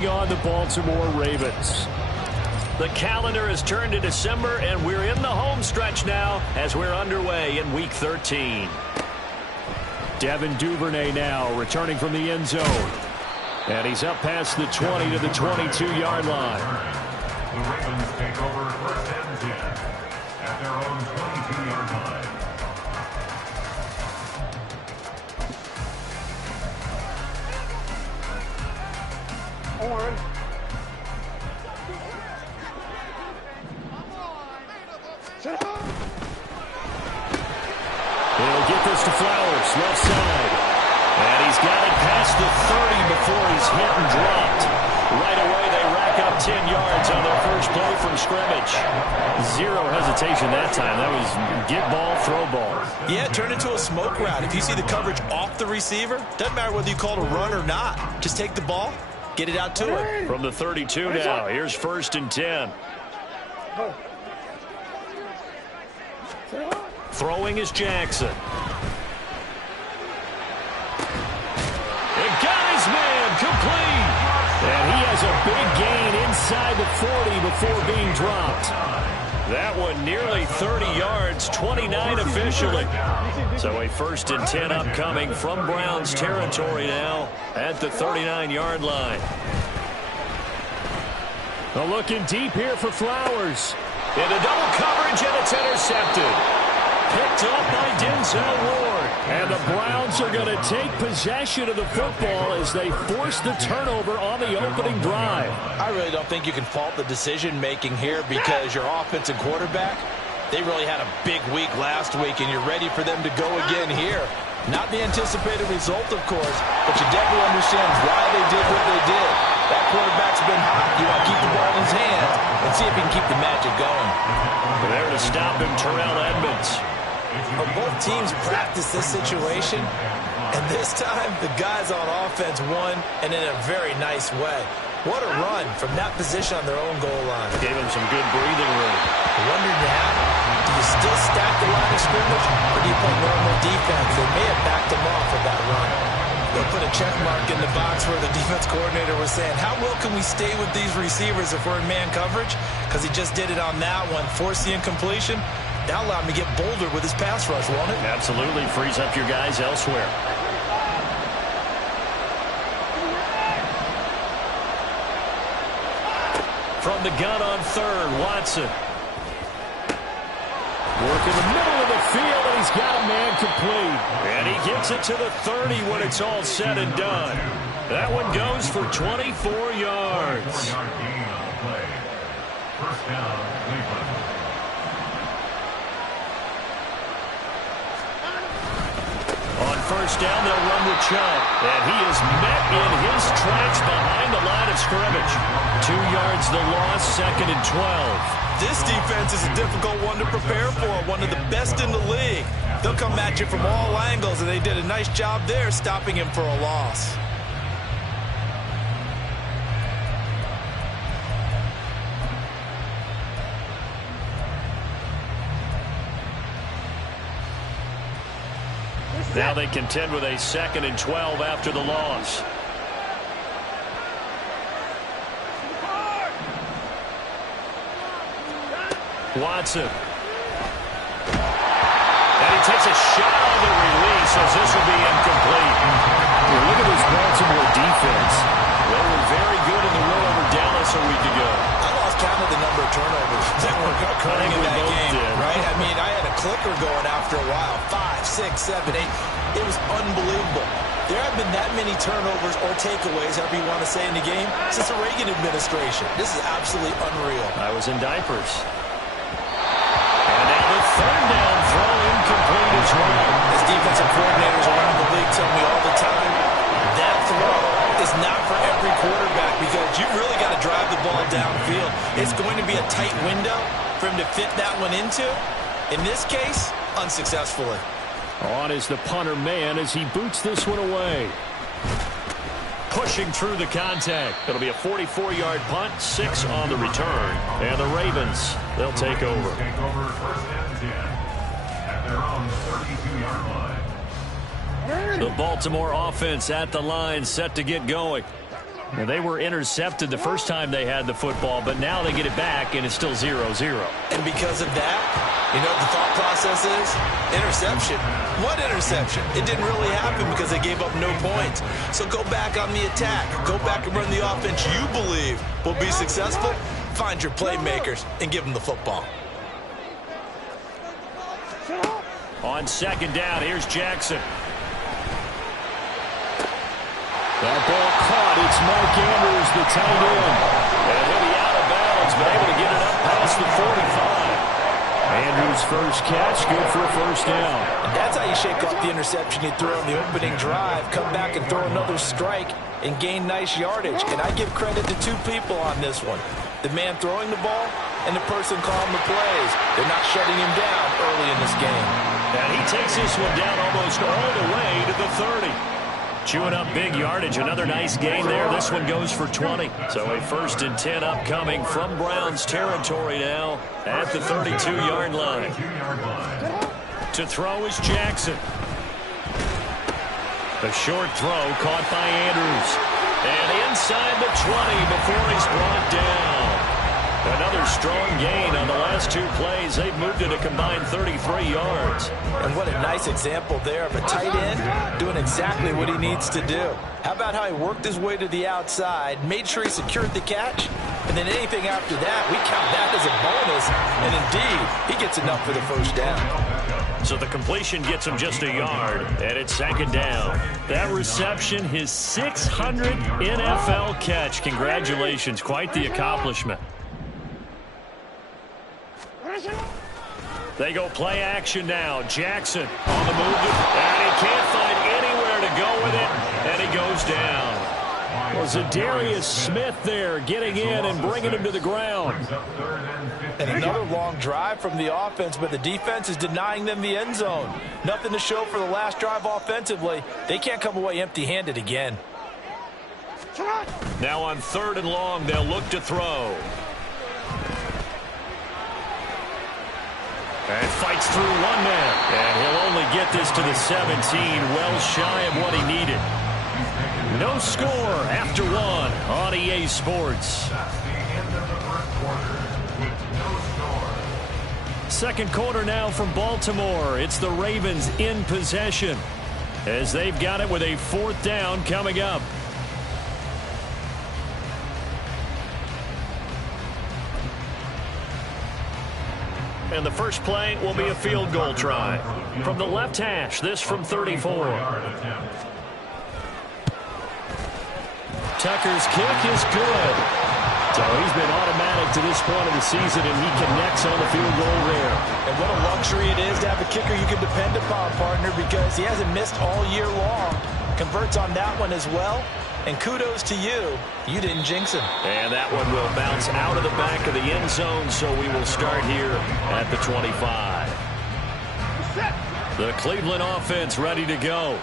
On the Baltimore Ravens. The calendar has turned to December, and we're in the home stretch now as we're underway in Week 13. Devin Duvernay now returning from the end zone. And he's up past the 20 to the 22-yard line. The Ravens take over first and 10 at their own 22-yard line. Horn. He'll get this to Flowers, left side. And he's got it past the 30 before he's hit and dropped. Right away, they rack up 10 yards on their first play from scrimmage. Zero hesitation that time. That was get ball, throw ball. Yeah, turn into a smoke route. If you see the coverage off the receiver, doesn't matter whether you call it a run or not. Just take the ball, get it out to it. From the 32 now, here's first and 10. Throwing is Jackson. And got his man complete. And he has a big gain inside the 40 before being dropped. That one nearly 30 yards, 29 officially. So a first and 10 upcoming from Browns territory now at the 39-yard line. Looking deep here for Flowers. Into double coverage, and it's intercepted. Picked up by Denzel Ward. And the Browns are going to take possession of the football as they force the turnover on the opening drive. I really don't think you can fault the decision-making here because your offensive quarterback, they really had a big week last week, and you're ready for them to go again here. Not the anticipated result, of course, but you definitely understand why they did what they did. That quarterback's been hot. You want to keep the ball in his hands and see if he can keep the magic going. There to stop him, Terrell Edmonds. Well, both teams practice this situation, and this time the guys on offense won, and in a very nice way. What a run from that position on their own goal line. Gave him some good breathing room. Wondering now, do you still stack the line of scrimmage, or do you play normal defense? They may have backed him off with that run. They'll put a check mark in the box where the defense coordinator was saying, how well can we stay with these receivers if we're in man coverage? Because he just did it on that one, forced the incompletion. That'll allow him to get bolder with his pass rush, won't it? Absolutely. Frees up your guys elsewhere. From the gun on third, Watson. Work in the middle of the field, and he's got a man complete. And he gets it to the 30 when it's all said and done. That one goes for 24 yards. First down, Cleveland. On first down, they'll run with Chubb. And he is met in his tracks behind the line of scrimmage. 2 yards the loss, second and 12. This defense is a difficult one to prepare for, one of the best in the league. They'll come at you from all angles, and they did a nice job there stopping him for a loss. Now they contend with a second and 12 after the loss. Watson. And he takes a shot on the release as this will be incomplete. Well, look at this Baltimore defense. They were very good in the win over Dallas a week ago. I lost count of the number of turnovers that were occurring in that game, right? I mean, I had a clicker going after a while. 5, 6, 7, 8. It was unbelievable. There have been that many turnovers or takeaways, however you want to say, in the game since the Reagan administration. This is absolutely unreal. I was in diapers. And now the third down throw incomplete as well. As defensive coordinators around the league tell me all the time, that throw is not for every quarterback because you really got to drive the ball downfield. It's going to be a tight window for him to fit that one into. In this case, unsuccessfully. On is the punter man as he boots this one away. Pushing through the contact. It'll be a 44-yard punt, 6 on the return. And the Ravens, they'll take over. Take over first and 10 at their own 32-yard line. The Baltimore offense at the line, set to get going. And they were intercepted the first time they had the football, but now they get it back, and it's still 0-0. And because of that, you know what the thought process is? Interception. What interception? It didn't really happen because they gave up no points. So go back on the attack. Go back and run the offense you believe will be successful. Find your playmakers and give them the football. On second down, here's Jackson. That ball caught. It's Mark Andrews, the tight end. And he'll be out of bounds, but able to get it up past the 45. Andrews' first catch, good for a first down. And that's how you shake off the interception you threw on the opening drive. Come back and throw another strike and gain nice yardage. And I give credit to two people on this one. The man throwing the ball and the person calling the plays. They're not shutting him down early in this game. And he takes this one down almost all the way to the 30. Chewing up big yardage. Another nice gain there. This one goes for 20. So a 1st and 10 upcoming from Browns territory now at the 32-yard line. To throw is Jackson. The short throw caught by Andrews. And inside the 20 before he's brought down. Another strong gain on the last 2 plays. They've moved it a combined 33 yards. And what a nice example there of a tight end doing exactly what he needs to do. How about how he worked his way to the outside, made sure he secured the catch, and then anything after that, we count that as a bonus. And indeed, he gets enough for the first down. So the completion gets him just a yard, and it's second down. That reception, his 600th NFL catch. Congratulations, quite the accomplishment. They go play action now. Jackson on the move, and he can't find anywhere to go with it, and he goes down. Was Zadarius Smith there getting in and bringing him to the ground. And another long drive from the offense, but the defense is denying them the end zone. Nothing to show for the last drive offensively. They can't come away empty-handed again. Now on 3rd and long, they'll look to throw. And fights through one man. And he'll only get this to the 17, well shy of what he needed. No score after 1 on EA Sports. That's the end of the first quarter with no score. Second quarter now from Baltimore. It's the Ravens in possession as they've got it with a 4th down coming up. And the first play will be a field goal try. From the left hash, this from 34. Tucker's kick is good. So he's been automatic to this point of the season, and he connects on the field goal there. And what a luxury it is to have a kicker you can depend upon, partner, because he hasn't missed all year long. Converts on that one as well. And kudos to you. You didn't jinx him. And that one will bounce out of the back of the end zone, so we will start here at the 25. The Cleveland offense ready to go.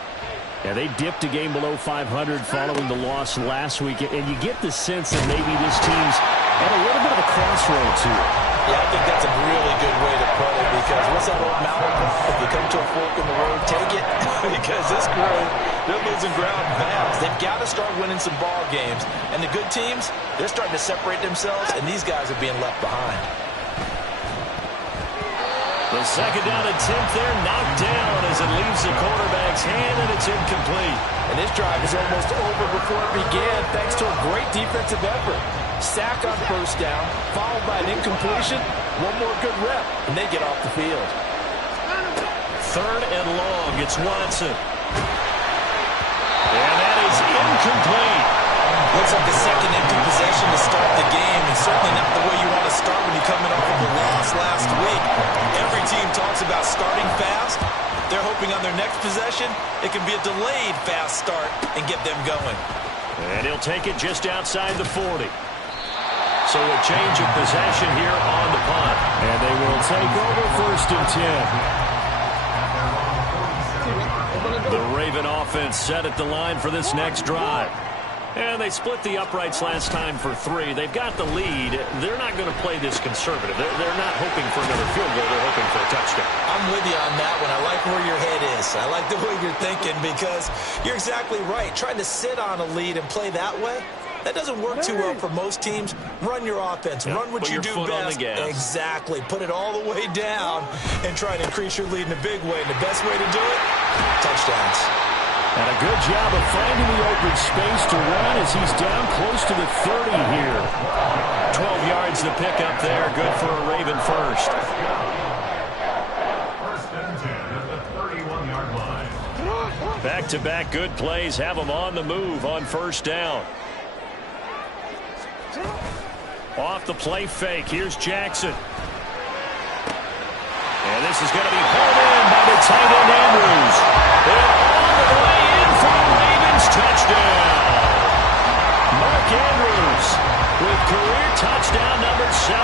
Yeah, they dipped a game below 500 following the loss last week, and you get the sense that maybe this team's at a little bit of a crossroads here. Yeah, I think that's a really good way to put it, because what's that old mouth? If you come to a fork in the road, take it. Because this crew, they're losing ground fast. They've got to start winning some ball games. And the good teams, they're starting to separate themselves, and these guys are being left behind. The second down attempt there knocked down as it leaves the quarterback's hand, and it's incomplete. And this drive is almost over before it began, thanks to a great defensive effort. Sack on first down, followed by an incompletion. One more good rep, and they get off the field. 3rd and long, it's Watson. And that is incomplete. Looks like a second empty possession to start the game, and certainly not the way you want to start when you're coming off of a loss last week. Every team talks about starting fast. They're hoping on their next possession, it can be a delayed fast start and get them going. And he'll take it just outside the 40. So a change of possession here on the punt. And they will take over 1st and 10. The Raven offense set at the line for this next drive. And they split the uprights last time for 3. They've got the lead. They're not going to play this conservative. They're not hoping for another field goal. They're hoping for a touchdown. I'm with you on that one. I like where your head is. I like the way you're thinking, because you're exactly right. Trying to sit on a lead and play that way, That doesn't work too well for most teams. Run your offense. Yep. Run what you do best. Exactly. Put it all the way down and try to increase your lead in a big way. And the best way to do it, touchdowns. And a good job of finding the open space to run as he's down close to the 30 here. 12 yards to pick up there. Good for a Raven first. First and 10 at the 31-yard line. Back-to-back good plays have them on the move on first down. Off the play fake. Here's Jackson. And this is going to be pulled in by the tight end Andrews. And all the way in for the Ravens touchdown. Mark Andrews with career touchdown number 75.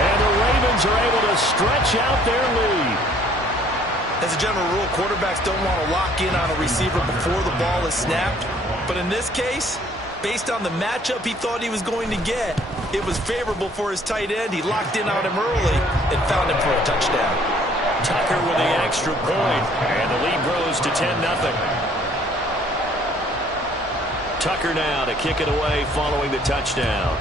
And the Ravens are able to stretch out their lead. As a general rule, quarterbacks don't want to lock in on a receiver before the ball is snapped. But in this case, based on the matchup he thought he was going to get, it was favorable for his tight end. He locked in on him early and found him for a touchdown. Tucker with the extra point, and the lead grows to 10-0. Tucker now to kick it away following the touchdown.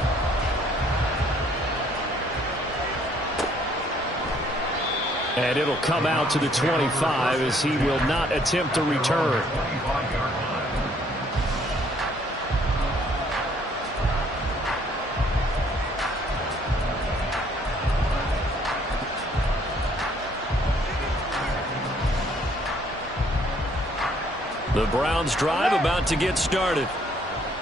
And it'll come out to the 25 as he will not attempt to return. The Browns drive about to get started.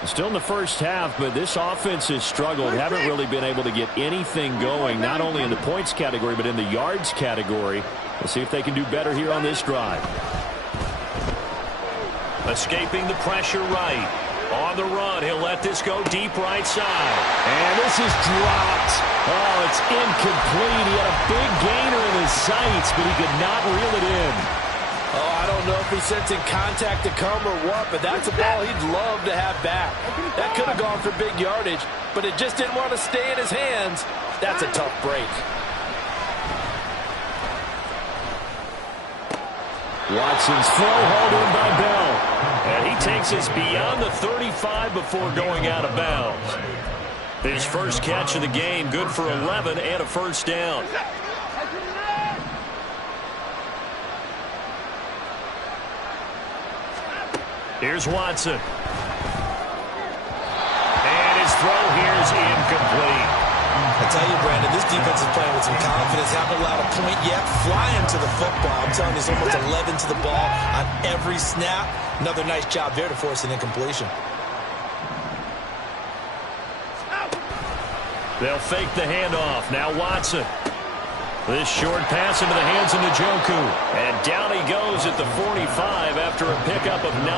Still in the first half, but this offense has struggled. Haven't really been able to get anything going, not only in the points category, but in the yards category. We'll see if they can do better here on this drive. Escaping the pressure right. On the run, he'll let this go deep right side. And this is dropped. Oh, it's incomplete. He had a big gainer in his sights, but he could not reel it in. Oh, I don't know if he's sensing contact to come or what, but that's a ball he'd love to have back. That could have gone for big yardage, but it just didn't want to stay in his hands. That's a tough break. Watson's throw hauled in by Bell. And he takes us beyond the 35 before going out of bounds. His first catch of the game, good for 11 and a first down. Here's Watson. And his throw here is incomplete. I tell you, Brandon, this defense is playing with some confidence. Haven't allowed a point yet. Flying to the football. I'm telling you, it's almost 11 to the ball on every snap. Another nice job there to force an incompletion. They'll fake the handoff. Now Watson. This short pass into the hands of Njoku. And down he goes at the 45 after a pickup of 9.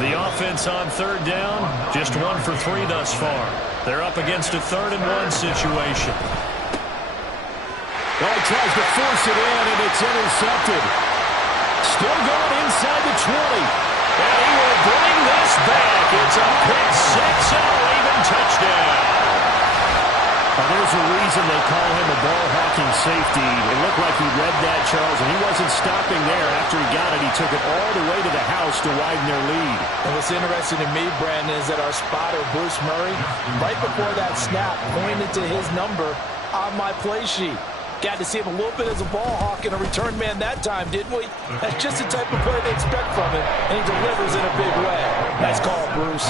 The offense on third down, just 1 for 3 thus far. They're up against a 3rd-and-1 situation. Well, he tries to force it in, and it's intercepted. Still going inside the 20. And he will bring this back. It's a pick six and a Raven touchdown. There's a reason they call him a ball-hawking safety. It looked like he read that, Charles, and he wasn't stopping there. After he got it, he took it all the way to the house to widen their lead. And what's interesting to me, Brandon, is that our spotter, Bruce Murray, right before that snap, pointed to his number on my play sheet. Got to see him a little bit as a ball hawk and a return man that time, didn't we? That's just the type of play they expect from him, and he delivers in a big way. Nice call, Bruce.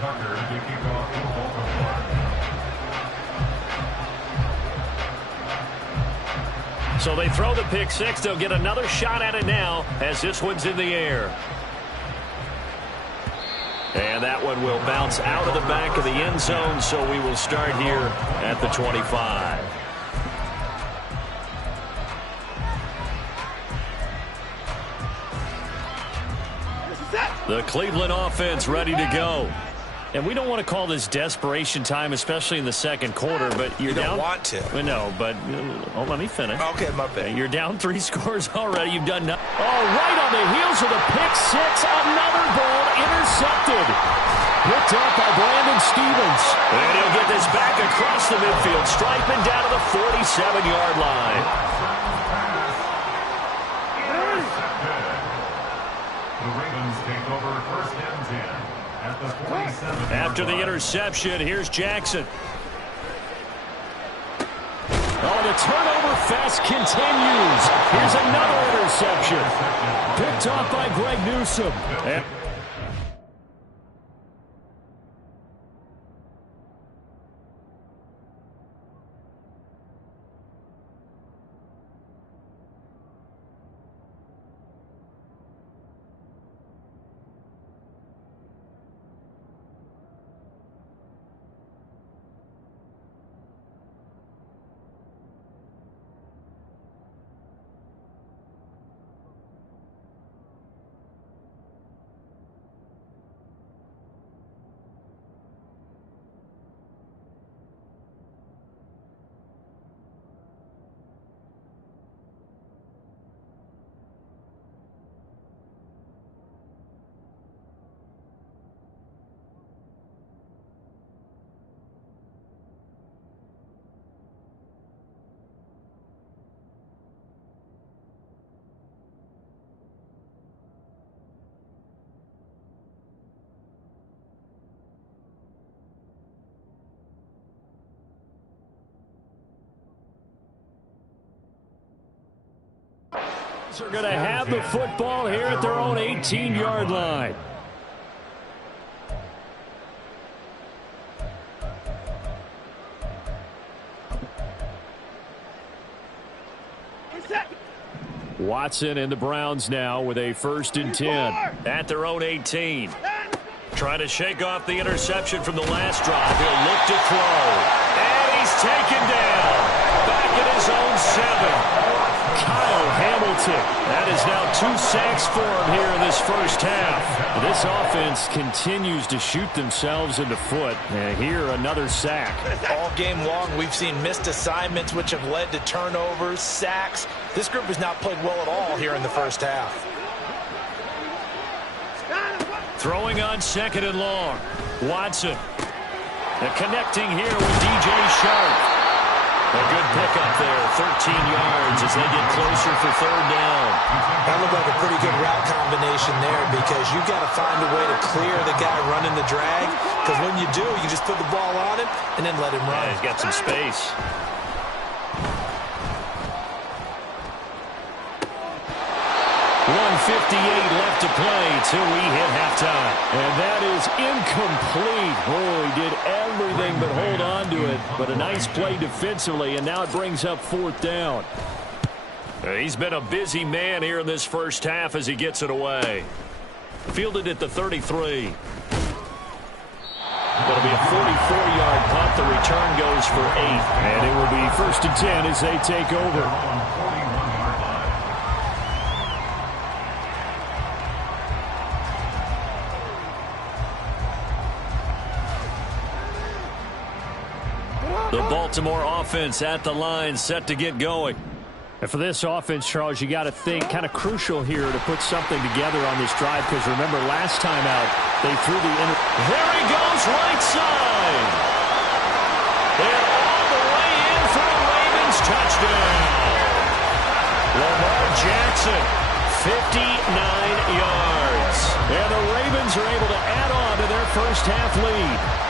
Tucker to kick off the Baltimore. So they throw the pick six. They'll get another shot at it now as this one's in the air. And that one will bounce out of the back of the end zone, so we will start here at the 25. The Cleveland offense ready to go. And we don't want to call this desperation time, especially in the second quarter, but you're down. You don't want to. No, but let me finish. Okay, my bad. You're down 3 scores already. You've done nothing. Oh, right on the heels of the pick six. Another ball intercepted. Picked up by Brandon Stevens. And he'll get this back across the midfield stripe and down to the 47-yard line. at the 47. After the interception, here's Jackson. Oh, the turnover fest continues. Here's another interception. Picked off by Greg Newsome. Are going to have the football here at their own 18-yard line. Watson and the Browns now with a 1st and 10 at their own 18. Trying to shake off the interception from the last drive. He'll look to throw. And he's taken down. Back at his own 7. Kyle Hamilton. That is now 2 sacks for him here in this first half. This offense continues to shoot themselves in the foot. And here, another sack. All game long, we've seen missed assignments, which have led to turnovers, sacks. This group has not played well at all here in the first half. Throwing on 2nd and long. Watson. And connecting here with DJ Sharp. A good pickup there, 13 yards as they get closer for 3rd down. That looked like a pretty good route combination there because you've got to find a way to clear the guy running the drag, because when you do, you just put the ball on him and then let him run. Yeah, he's got some space. 1:58 left to play till we hit halftime. And that is incomplete. Oh, he did everything but hold on to it. But a nice play defensively, and now it brings up 4th down. He's been a busy man here in this first half as he gets it away. Fielded at the 33. That'll be a 44-yard punt. The return goes for 8. And it will be 1st and 10 as they take over. The Baltimore offense at the line, set to get going. And for this offense, Charles, you got to think kind of crucial here to put something together on this drive, because remember, last time out, they threw the There he goes, right side. They're all the way in for a Ravens touchdown. Lamar Jackson, 59 yards. And the Ravens are able to add on to their first half lead.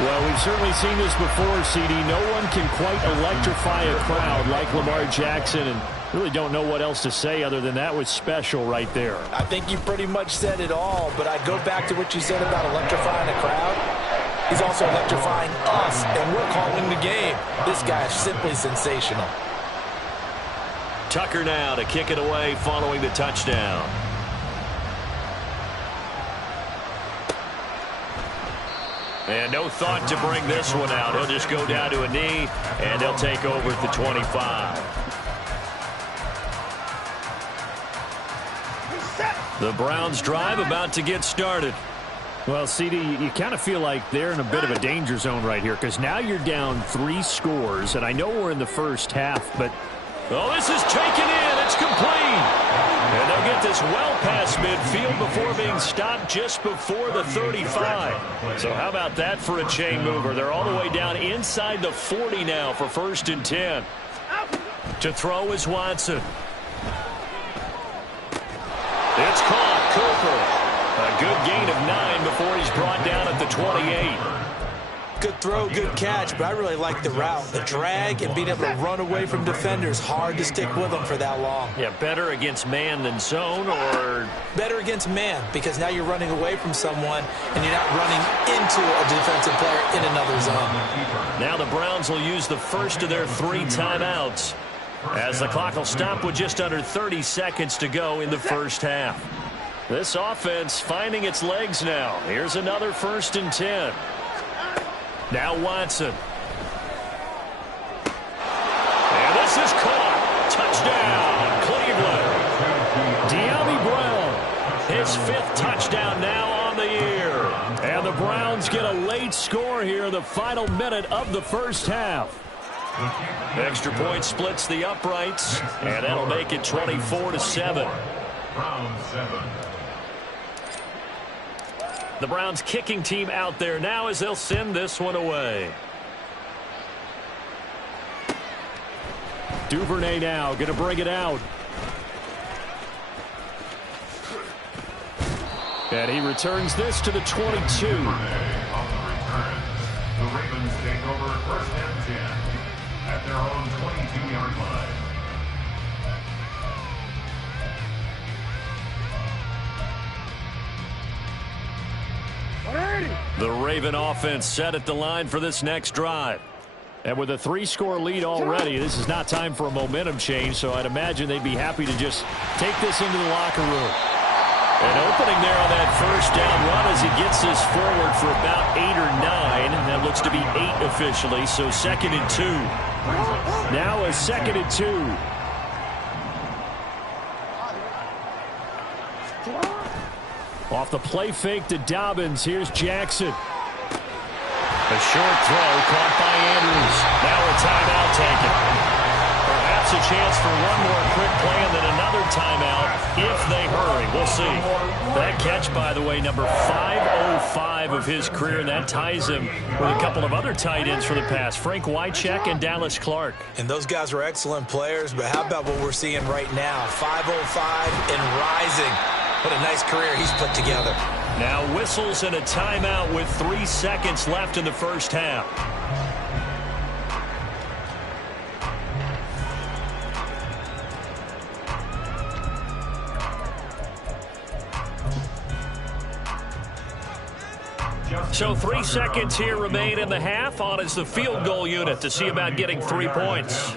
Well, we've certainly seen this before, CD. No one can quite electrify a crowd like Lamar Jackson, and really don't know what else to say other than that was special right there. I think you pretty much said it all, but I go back to what you said about electrifying a crowd. He's also electrifying us, and we're calling the game. This guy is simply sensational. Tucker now to kick it away following the touchdown. And no thought to bring this one out. He'll just go down to a knee, and they'll take over at the 25. The Browns drive about to get started. Well, CD, you kind of feel like they're in a bit of a danger zone right here, because now you're down 3 scores, and I know we're in the first half, but oh, this is taken in. It's complete. And they'll get this well past midfield before being stopped just before the 35. So how about that for a chain mover? They're all the way down inside the 40 now for 1st and 10. To throw is Watson. It's caught. Cooper. A good gain of 9 before he's brought down at the 28. Good throw, good catch, but I really like the route. The drag and being able to run away from defenders. Hard to stick with them for that long. Yeah, better against man than zone, or? Better against man, because now you're running away from someone and you're not running into a defensive player in another zone. Now the Browns will use the first of their 3 timeouts, as the clock will stop with just under 30 seconds to go in the first half. This offense finding its legs now. Here's another 1st and 10. Now Watson. And this is caught. Touchdown, Cleveland. De'Ami Brown, his 5th touchdown now on the year. And the Browns get a late score here in the final minute of the first half. Extra point splits the uprights, and that'll make it 24-7. The Browns kicking team out there now as they'll send this one away. Duvernay now going to bring it out. And he returns this to the 22. The Ravens take over 1st and 10 at their own 22-yard line. The Raven offense set at the line for this next drive. And with a 3-score lead already, this is not time for a momentum change, so I'd imagine they'd be happy to just take this into the locker room. An opening there on that first down run as he gets this forward for about 8 or 9. That looks to be 8 officially, so 2nd and 2. Now a 2nd and 2. Off the play fake to Dobbins. Here's Jackson. A short throw caught by Andrews. Now a timeout taken. Perhaps a chance for one more quick play and then another timeout if they hurry. We'll see. That catch, by the way, number 505 of his career, and that ties him with a couple of other tight ends for the past, Frank Wycheck and Dallas Clark. And those guys were excellent players, but how about what we're seeing right now? 505 and rising. What a nice career he's put together. Now whistles and a timeout with 3 seconds left in the first half. So 3 seconds here remain in the half. On is the field goal unit to see about getting 3 points.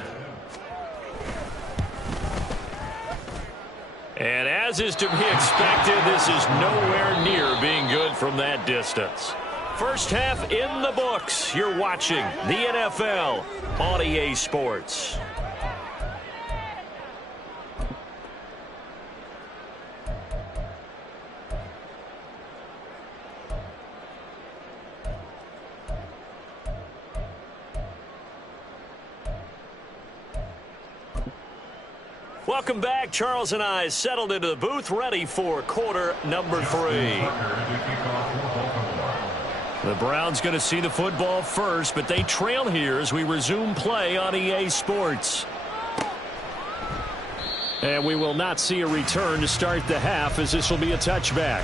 And as is to be expected, this is nowhere near being good from that distance. First half in the books. You're watching the NFL on EA Sports. Welcome back. Charles and I settled into the booth, ready for quarter number 3. The Browns going to see the football first, but they trail here as we resume play on EA Sports. And we will not see a return to start the half, as this will be a touchback.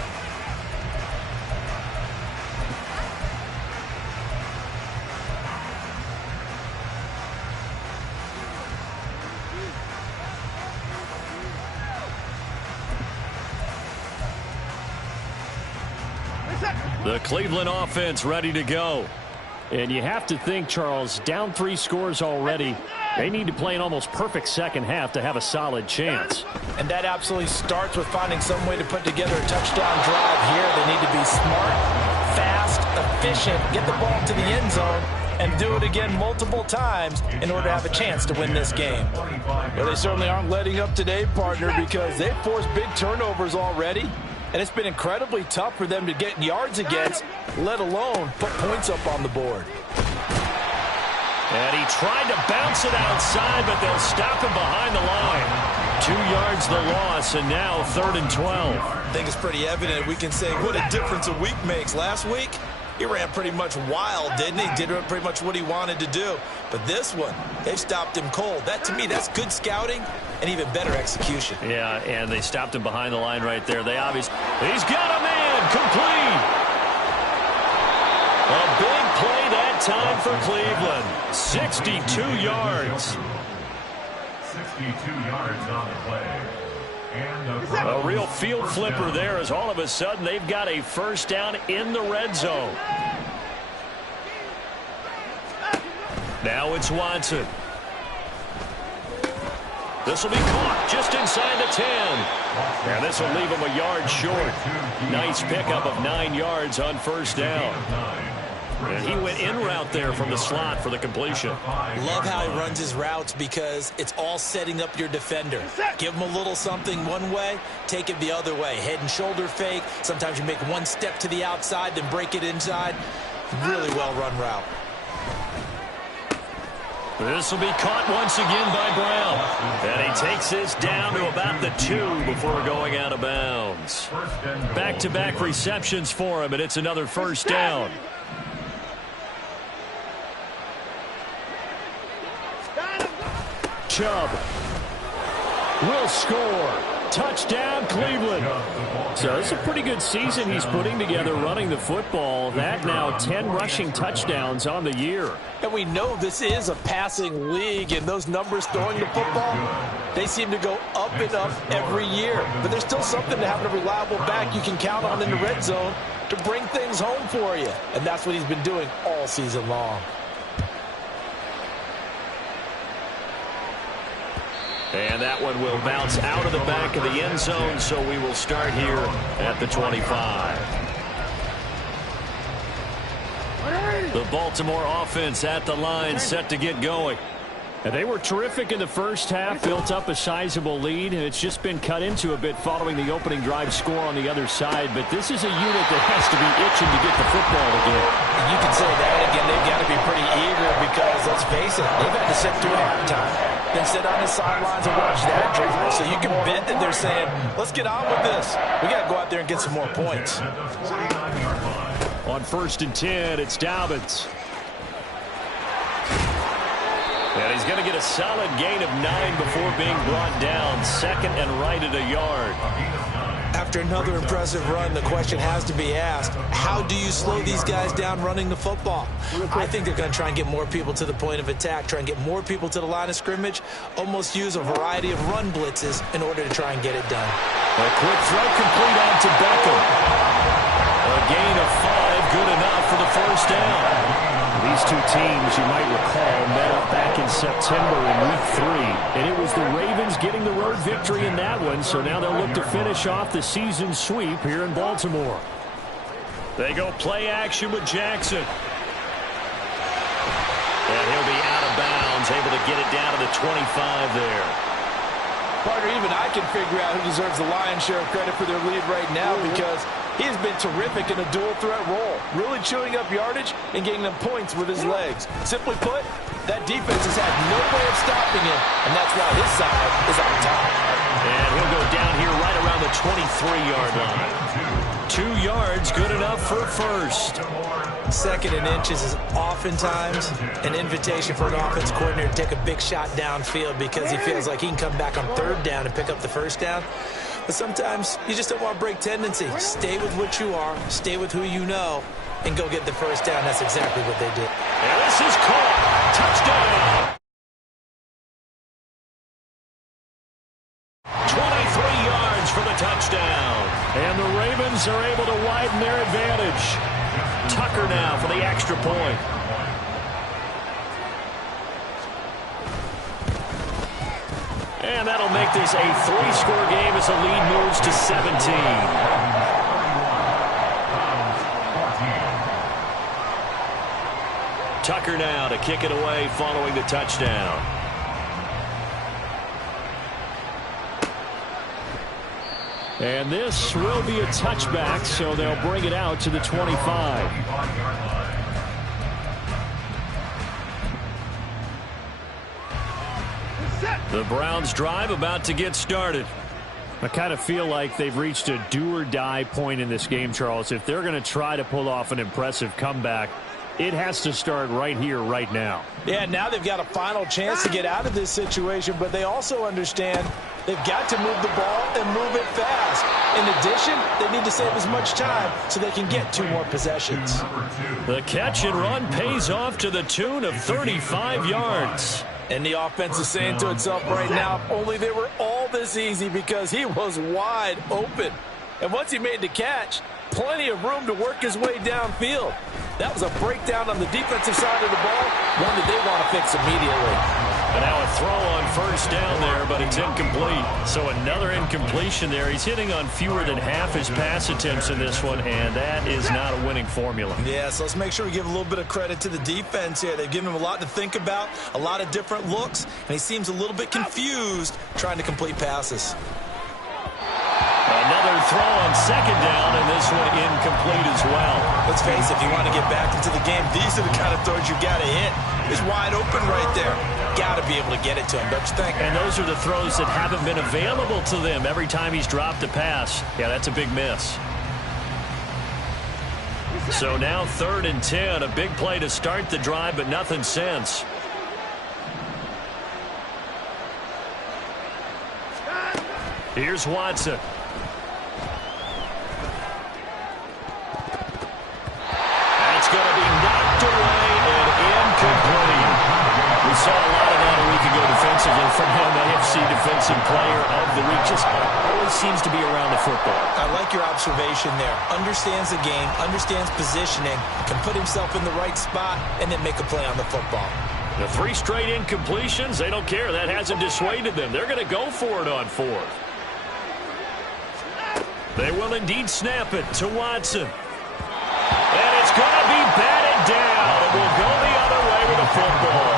The Cleveland offense ready to go. And you have to think, Charles, down 3 scores already. They need to play an almost perfect second half to have a solid chance. And that absolutely starts with finding some way to put together a touchdown drive here. They need to be smart, fast, efficient, get the ball to the end zone, and do it again multiple times in order to have a chance to win this game. Well, they certainly aren't letting up today, partner, because they've forced big turnovers already. And it's been incredibly tough for them to get yards against, let alone put points up on the board. And he tried to bounce it outside, but they'll stop him behind the line. 2 yards the loss, and now 3rd and 12. I think it's pretty evident. We can say what a difference a week makes. Last week, he ran pretty much wild, didn't he? Did pretty much what he wanted to do. But this one, they stopped him cold. That, to me, that's good scouting and even better execution. Yeah, and they stopped him behind the line right there. They obviously... He's got a man complete. A big play that time for Cleveland. 62 yards. 62 yards on the play. And A real field flipper there as all of a sudden they've got a first down in the red zone. Now it's Watson. This will be caught just inside the 10. And this will leave him a yard short. Nice pickup of 9 yards on first down. And he went in route there from the slot for the completion. Love how he runs his routes because it's all setting up your defender. Give him a little something one way, take it the other way. Head and shoulder fake. Sometimes you make one step to the outside, then break it inside. Really well run route. This will be caught once again by Brown. And he takes this down to about the 2 before going out of bounds. Back-to-back receptions for him, and it's another first down. Chubb will score. Touchdown, Cleveland. So it's a pretty good season he's putting together running the football. That now 10 rushing touchdowns on the year. And we know this is a passing league, and those numbers throwing the football, they seem to go up and up every year. But there's still something to having a reliable back you can count on in the red zone to bring things home for you. And that's what he's been doing all season long. And that one will bounce out of the back of the end zone, so we will start here at the 25. The Baltimore offense at the line, set to get going. And they were terrific in the first half, built up a sizable lead, and it's just been cut into a bit following the opening drive score on the other side. But this is a unit that has to be itching to get the football again. You can say that again. They've got to be pretty eager because, let's face it, they've had to sit through halftime. Then sit on the sidelines and watch that drive. So you can bet that they're saying, let's get on with this. We got to go out there and get some more points. On 1st and 10, it's Dobbins. And he's going to get a solid gain of 9 before being brought down. Second and right at a yard. After another impressive run, the question has to be asked, how do you slow these guys down running the football? I think they're going to try and get more people to the point of attack, try and get more people to the line of scrimmage, almost use a variety of run blitzes in order to try and get it done. A quick throw complete on to Beckham. A gain of 5, good enough for the first down. These two teams, you might recall, met up back in September in Week 3. And it was the Ravens getting the road victory in that one, so now they'll look to finish off the season sweep here in Baltimore. They go play action with Jackson. And he'll be out of bounds, able to get it down to the 25 there. Partner, even I can figure out who deserves the lion's share of credit for their lead right now because he has been terrific in a dual threat role, really chewing up yardage and getting them points with his legs. Simply put, that defense has had no way of stopping him, and that's why his side is on top. And he'll go down here right around the 23-yard line. 2 yards, good enough for a first. 2nd and inches is oftentimes an invitation for an offense coordinator to take a big shot downfield because he feels like he can come back on 3rd down and pick up the first down. But sometimes you just don't want to break tendency. Stay with what you are, stay with who you know, and go get the first down. That's exactly what they did. And this is caught. Touchdown. 23 yards for the touchdown. And the Ravens are able to widen their advantage. Tucker now for the extra point. And that'll make this a 3-score game as the lead moves to 17. Tucker now to kick it away following the touchdown. And this will be a touchback, so they'll bring it out to the 25. The Browns drive about to get started. I kind of feel like they've reached a do-or-die point in this game, Charles. If they're going to try to pull off an impressive comeback, it has to start right here, right now. Yeah, now they've got a final chance to get out of this situation, but they also understand They've got to move the ball and move it fast. In addition, they need to save as much time so they can get 2 more possessions. The catch and run pays off to the tune of 35 yards. And the offense is saying to itself right now, only they were all this easy because he was wide open. And once he made the catch, plenty of room to work his way downfield. That was a breakdown on the defensive side of the ball, one that they want to fix immediately. And now a throw on first down there, but it's incomplete. So another incompletion there. He's hitting on fewer than half his pass attempts in this one, and that is not a winning formula. Yeah, so let's make sure we give a little bit of credit to the defense here. They've given him a lot to think about, a lot of different looks, and he seems a little bit confused trying to complete passes. Another throw on second down, and this one incomplete as well. Let's face it, if you want to get back into the game, these are the kind of throws you got to hit. He's wide open right there. Got to be able to get it to him, don't you think? And those are the throws that haven't been available to them every time he's dropped a pass. Yeah, that's a big miss. So now 3rd and 10, a big play to start the drive, but nothing since. Here's Watson. That's going to be knocked away and incomplete. We saw a lot of that a week ago defensively from him, AFC Defensive Player of the Week. Just always seems to be around the football. I like your observation there. Understands the game, understands positioning, can put himself in the right spot, and then make a play on the football. The 3 straight incompletions, they don't care. That hasn't dissuaded them. They're going to go for it on 4th. They will indeed snap it to Watson. And it's going to be batted down. It will go the other way with the football.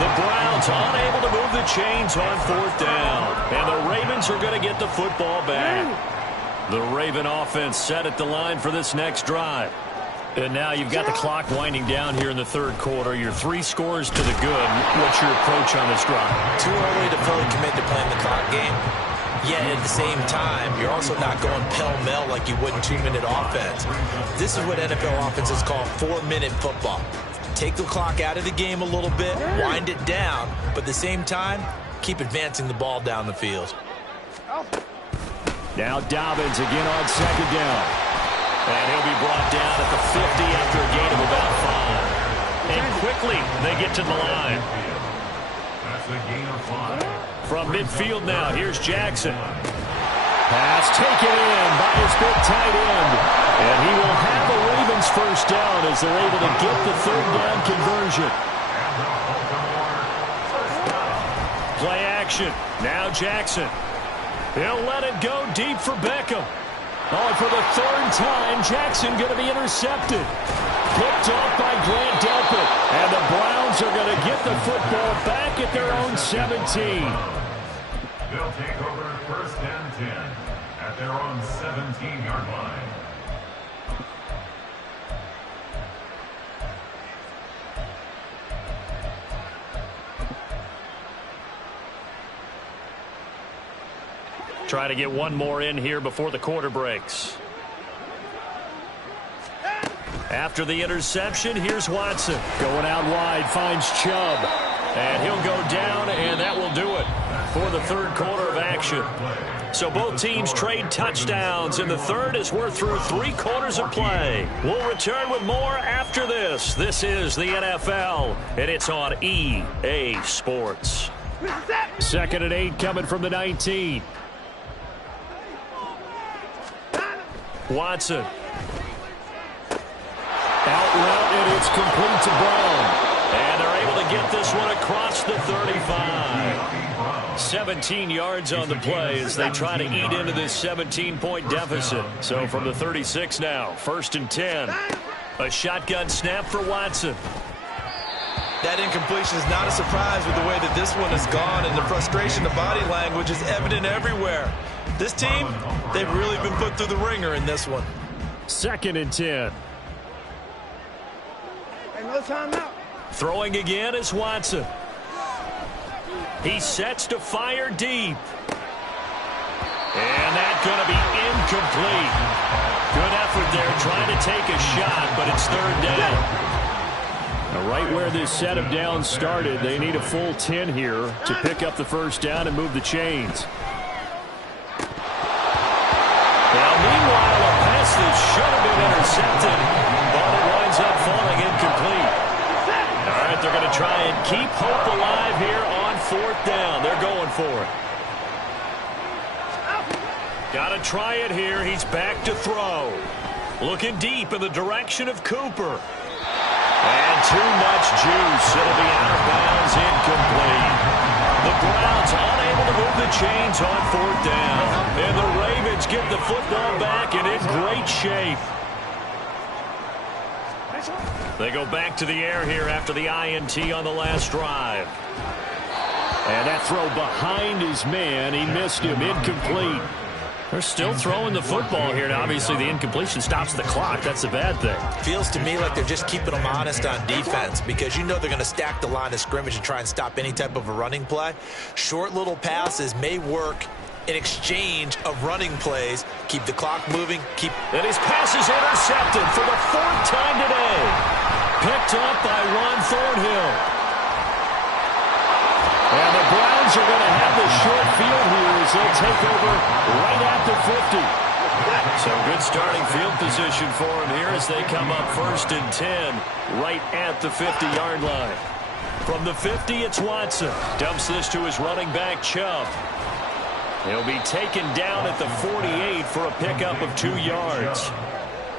The Browns unable to move the chains on 4th down. And the Ravens are going to get the football back. The Raven offense set at the line for this next drive. And now you've got the clock winding down here in the 3rd quarter. You're 3 scores to the good. What's your approach on this drive? Too early to fully commit to playing the clock game. Yet at the same time, you're also not going pell-mell like you would in 2-minute offense. This is what NFL offenses call 4-minute football. Take the clock out of the game a little bit, wind it down, but at the same time, keep advancing the ball down the field. Now Dobbins again on 2nd down. And he'll be brought down at the 50 after a gain of about 5. And quickly, they get to the line. That's a gain of 5. From midfield now, here's Jackson. Pass taken in by his big tight end. And he will have a Ravens first down as they're able to get the 3rd down conversion. Play action. Now Jackson. He'll let it go deep for Beckham. Oh, and for the 3rd time, Jackson going to be intercepted. Picked off by Grant Delpit. And the Browns are going to get the football back at their own 17. They'll take over 1st and 10 at their own 17-yard line. Try to get one more in here before the quarter breaks. After the interception, here's Watson. Going out wide, finds Chubb. And he'll go down, and that will do it for the 3rd quarter of action. So both teams trade touchdowns in the 3rd as we're through 3 quarters of play. We'll return with more after this. This is the NFL, and it's on EA Sports. 2nd and 8 coming from the 19. Watson. Out route, and it's complete to Brown. And they're able to get this one across the 35. 17 yards on the play as they try to eat into this 17-point deficit. So from the 36 now, 1st and 10. A shotgun snap for Watson. That incompletion is not a surprise with the way that this one has gone, and the frustration, the body language is evident everywhere. This team, they've really been put through the ringer in this one. 2nd and 10. Hey, no timeout. Throwing again is Watson. He sets to fire deep. And that's going to be incomplete. Good effort there trying to take a shot, but it's 3rd down. Right where this set of downs started, they need a full 10 here to pick up the first down and move the chains. Now, meanwhile, a pass that should have been intercepted, but it winds up falling incomplete. All right, they're going to try and keep hope alive here on fourth down. They're going for it. Got to try it here. He's back to throw. Looking deep in the direction of Cooper. And too much juice. It'll be out of bounds, incomplete. The Browns unable to move the chains on fourth down. And the Ravens get the football back and in great shape. They go back to the air here after the INT on the last drive. And that throw behind his man. He missed him. Incomplete. They're still throwing the football here. Now, obviously, the incompletion stops the clock. That's a bad thing. Feels to me like they're just keeping them honest on defense because you know they're going to stack the line of scrimmage and try and stop any type of a running play. Short little passes may work in exchange of running plays. Keep the clock moving. And his pass is intercepted for the fourth time today. Picked up by Ron Thornhill. And the Browns are going to have the short field here as they'll take over right at the 50. So good starting field position for them here as they come up 1st and 10 right at the 50-yard line. From the 50, it's Watson. Dumps this to his running back, Chubb. He'll be taken down at the 48 for a pickup of 2 yards.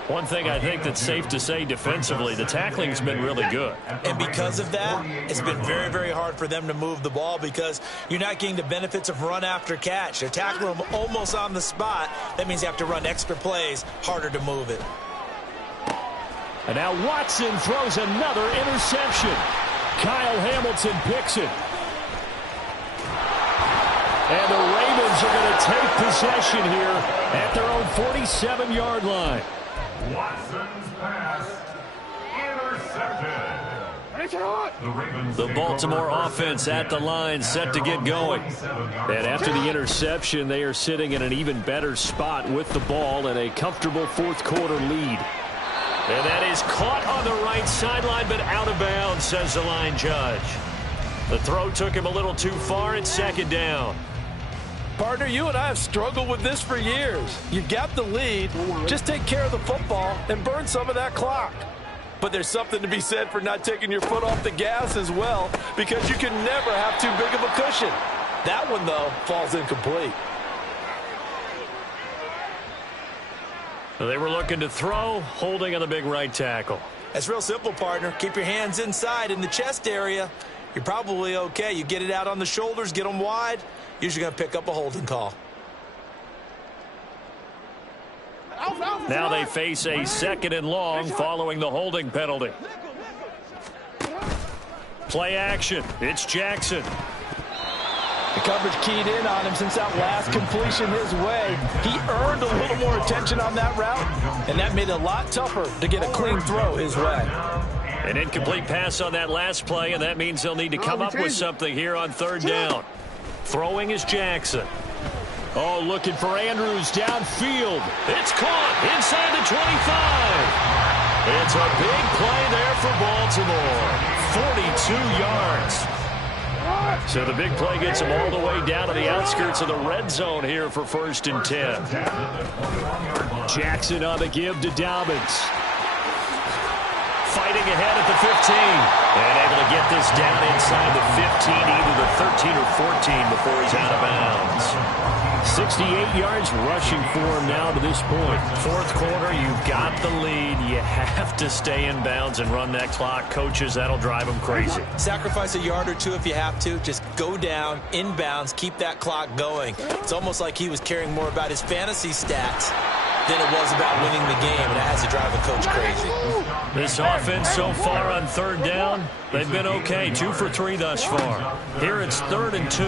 One thing I think that's safe to say defensively, the tackling's been really good. And because of that, it's been very, very hard for them to move the ball because you're not getting the benefits of run after catch. They're tackling them almost on the spot. That means you have to run extra plays, harder to move it. And now Watson throws another interception. Kyle Hamilton picks it. And the Ravens are going to take possession here at their own 47-yard line. Watson's pass intercepted. The Baltimore offense at the line set to get going. And after the interception, they are sitting in an even better spot with the ball and a comfortable fourth quarter lead. And that is caught on the right sideline, but out of bounds, says the line judge. The throw took him a little too far. It's 2nd down. Partner, you and I have struggled with this for years. You got the lead. Just take care of the football and burn some of that clock. But there's something to be said for not taking your foot off the gas as well, because you can never have too big of a cushion. That one, though, falls incomplete. They were looking to throw, holding on the big right tackle. That's real simple, partner. Keep your hands inside in the chest area. You're probably okay. You get it out on the shoulders, get them wide. Usually going to pick up a holding call. Now they face a 2nd and long following the holding penalty. Play action. It's Jackson. The coverage keyed in on him since that last completion his way. He earned a little more attention on that route, and that made it a lot tougher to get a clean throw his way. An incomplete pass on that last play, and that means they'll need to come up with something here on 3rd down. Throwing is Jackson. Oh, looking for Andrews downfield. It's caught inside the 25. It's a big play there for Baltimore. 42 yards. So the big play gets them all the way down to the outskirts of the red zone here for 1st and 10. Jackson on the give to Dobbins. Fighting ahead at the 15. And able to get this down inside the 15, either the 13 or 14 before he's out of bounds. 68 yards rushing for him now to this point. 4th quarter, you've got the lead. You have to stay in bounds and run that clock. Coaches, that'll drive them crazy. Sacrifice a yard or two if you have to. Just go down, in bounds, keep that clock going. It's almost like he was caring more about his fantasy stats than it was about winning the game, and it has to drive a coach crazy. This offense so far on 3rd down, they've been okay. 2 for 3 thus far. Here it's 3rd and 2.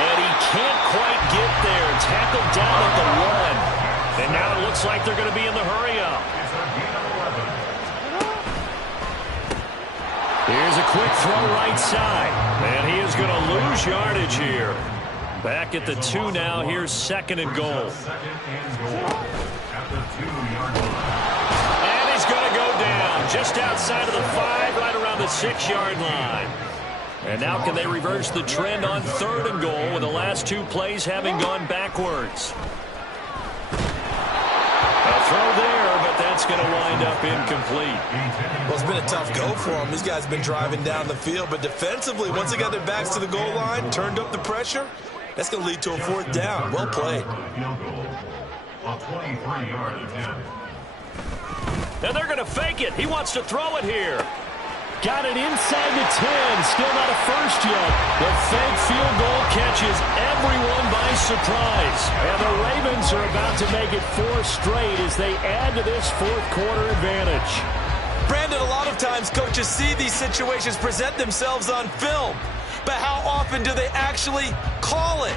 And he can't quite get there. Tackled down at the 1. And now it looks like they're going to be in the hurry-up. Here's a quick throw right side. And he is going to lose yardage here. Back at the 2 now. Here's 2nd and goal. And he's going to down just outside of the 5, right around the 6-yard line. And now can they reverse the trend on 3rd and goal with the last 2 plays having gone backwards? A throw there, but that's going to wind up incomplete. Well, it's been a tough go for them. These guys have been driving down the field, but defensively, once they got their backs to the goal line, turned up the pressure, that's going to lead to a 4th down. Well played. A 23-yard attempt. And they're going to fake it. He wants to throw it here. Got it inside the 10. Still not a first yet. The fake field goal catches everyone by surprise. And the Ravens are about to make it 4 straight as they add to this 4th quarter advantage. Brandon, a lot of times coaches see these situations present themselves on film. But how often do they actually call it?